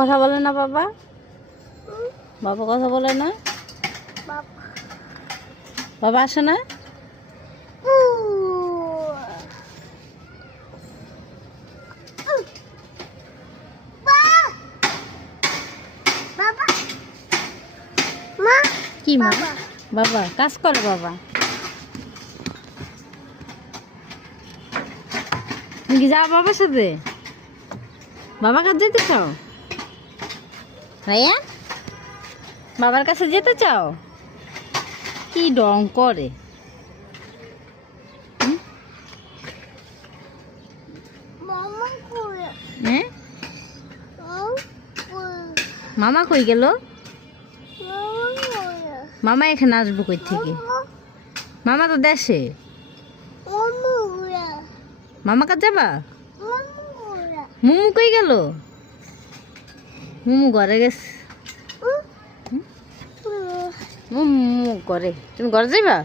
কথা বলে না বাবা? বাবা কথা বলে না? বাবা আসে না? কি মা? বাবা কাজ করে বাবা। তুমি কি যাও বাবার সাথে? বাবার কাছে যেতে চাও ভাইয়া? বাবার কাছে যেতে চাও? কি ডং করে? হ্যাঁ মামা কই গেল? মামা এখানে আসবো কই থেকে? মামা তো দেশে। মামা কাছে যাবা? মুমু কই গেল? মুমু ঘরে গেছে। মুমু ঘরে। তুমি ঘরে যাইবা?